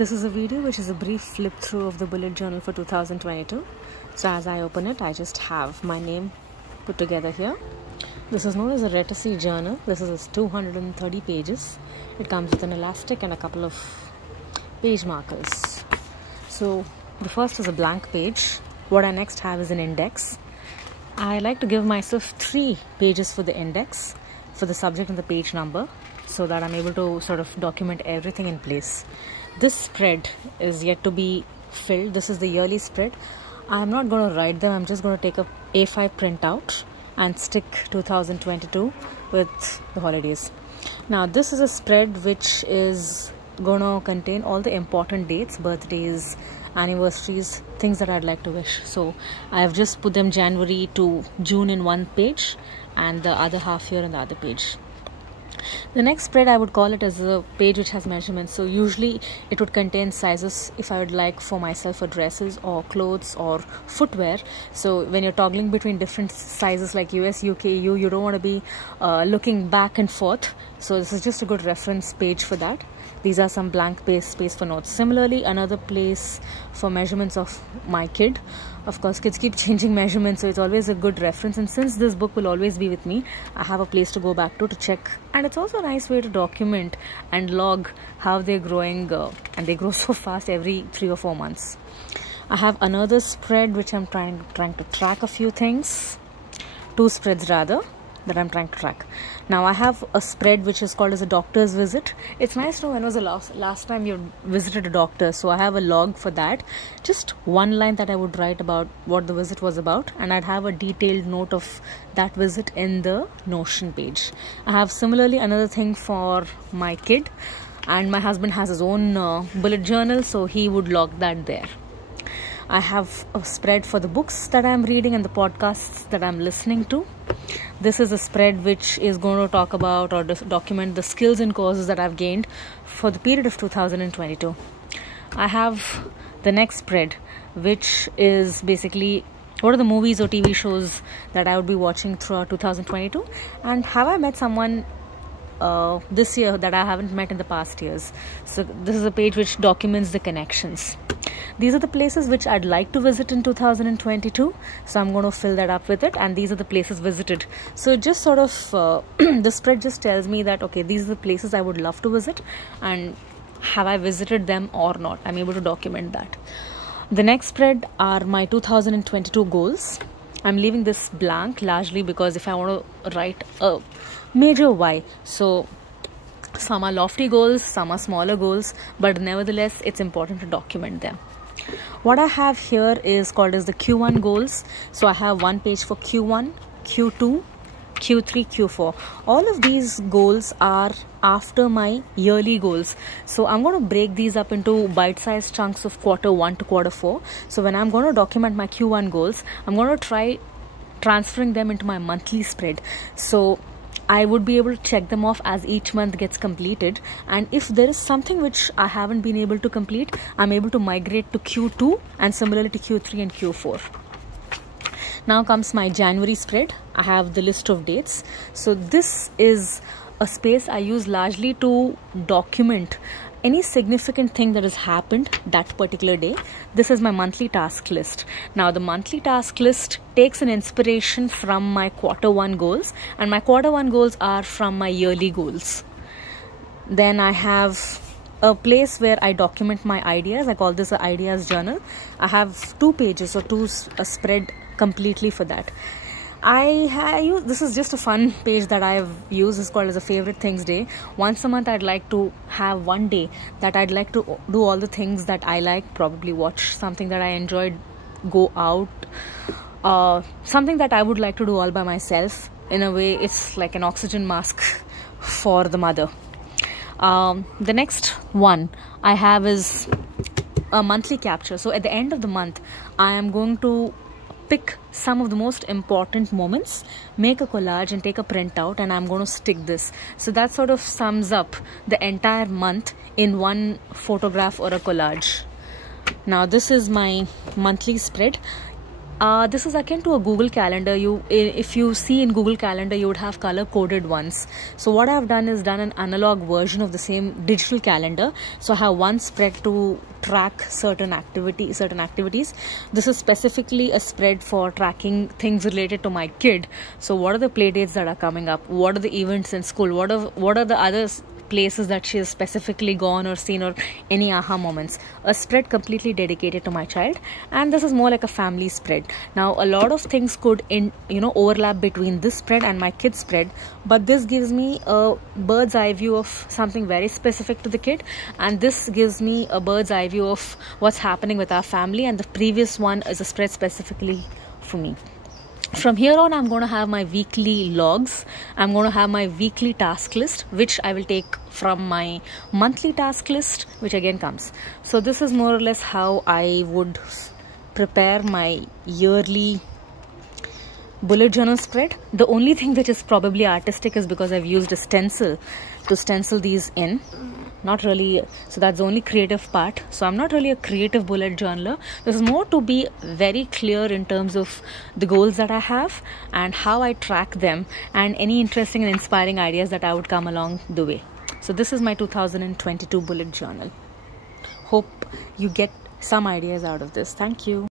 This is a video which is a brief flip through of the bullet journal for 2022. So as I open it, I just have my name put together here. This is known as a Reticey journal. This is 230 pages. It comes with an elastic and a couple of page markers. So the first is a blank page. What I next have is an index. I like to give myself 3 pages for the index, for the subject and the page number, so that I'm able to sort of document everything in place. This spread is yet to be filled. This is the yearly spread. I'm not going to write them. I'm just going to take a A5 printout and stick 2022 with the holidays. Now this is a spread which is going to contain all the important dates, birthdays, anniversaries, things that I'd like to wish. So I have just put them January to June in one page and the other half here in the other page. The next spread, I would call it as a page which has measurements. So usually it would contain sizes if I would like for myself for dresses or clothes or footwear. So when you're toggling between different sizes like US, UK, EU, you don't want to be looking back and forth. So this is just a good reference page for that. These are some blank space for notes. Similarly, another place for measurements of my kid. Of course, kids keep changing measurements, so it's always a good reference. And since this book will always be with me, I have a place to go back to check. And it's also a nice way to document and log how they're growing, and they grow so fast every 3 or 4 months. I have another spread which I'm trying to track a few things. 2 spreads rather that I'm trying to track. Now I have a spread which is called as a doctor's visit. It's nice to know when was the last time you visited a doctor. So I have a log for that. Just one line that I would write about what the visit was about, and I'd have a detailed note of that visit in the Notion page. I have similarly another thing for my kid, and my husband has his own bullet journal, so he would log that there. I have a spread for the books that I'm reading and the podcasts that I'm listening to. This is a spread which is going to talk about or document the skills and courses that I've gained for the period of 2022. I have the next spread, which is basically what are the movies or TV shows that I would be watching throughout 2022, and have I met someone this year that I haven't met in the past years. So this is a page which documents the connections. These are the places which I'd like to visit in 2022, so I'm going to fill that up with it, and these are the places visited. So just sort of the spread just tells me that okay, these are the places I would love to visit, and have I visited them or not. I'm able to document that. The next spread are my 2022 goals. I'm leaving this blank largely because if I want to write a major why, so some are lofty goals, some are smaller goals, but nevertheless it's important to document them. What I have here is called as the Q1 goals. So I have one page for Q1, Q2, Q3, Q4. All of these goals are after my yearly goals. So I'm going to break these up into bite-sized chunks of Q1 to Q4. So when I'm going to document my Q1 goals, I'm going to try transferring them into my monthly spread. So I would be able to check them off as each month gets completed, and if there is something which I haven't been able to complete, I'm able to migrate to Q2 and similarly to Q3 and Q4. Now comes my January spread. I have the list of dates. So this is a space I use largely to document any significant thing that has happened that particular day. This is my monthly task list. Now the monthly task list takes an inspiration from my Q1 goals, and my Q1 goals are from my yearly goals. Then I have a place where I document my ideas. I call this an ideas journal. I have 2 pages or a spread completely for that. This is just a fun page that I've used. It's called as a favorite things day. Once a month I'd like to have one day that I'd like to do all the things that I like, probably watch something that I enjoyed, go out, something that I would like to do all by myself. In a way, it's like an oxygen mask for the mother. The next one I have is a monthly capture. So at the end of the month, I am going to pick some of the most important moments, make a collage and take a printout, and I'm going to stick this. So that sort of sums up the entire month in one photograph or a collage. Now this is my monthly spread. This is akin to a Google Calendar. If you see in Google Calendar, you would have color-coded ones. So what I've done is done an analog version of the same digital calendar. So I have one spread to track certain activities. This is specifically a spread for tracking things related to my kid. So what are the play dates that are coming up? What are the events in school? What are the others places that she has specifically gone or seen, or any aha moments? A spread completely dedicated to my child. And this is more like a family spread. Now a lot of things could overlap between this spread and my kid's spread, but this gives me a bird's eye view of something very specific to the kid, and this gives me a bird's eye view of what's happening with our family, and the previous one is a spread specifically for me. From here on, I'm going to have my weekly logs. I'm going to have my weekly task list, which I will take from my monthly task list, which again comes. So this is more or less how I would prepare my yearly bullet journal spread. The only thing which is probably artistic is because I've used a stencil to stencil these in. Not really, so that's the only creative part. So I'm not really a creative bullet journaler. This is more to be very clear in terms of the goals that I have and how I track them, and any interesting and inspiring ideas that I would come along the way. So this is my 2022 bullet journal. Hope you get some ideas out of this. Thank you.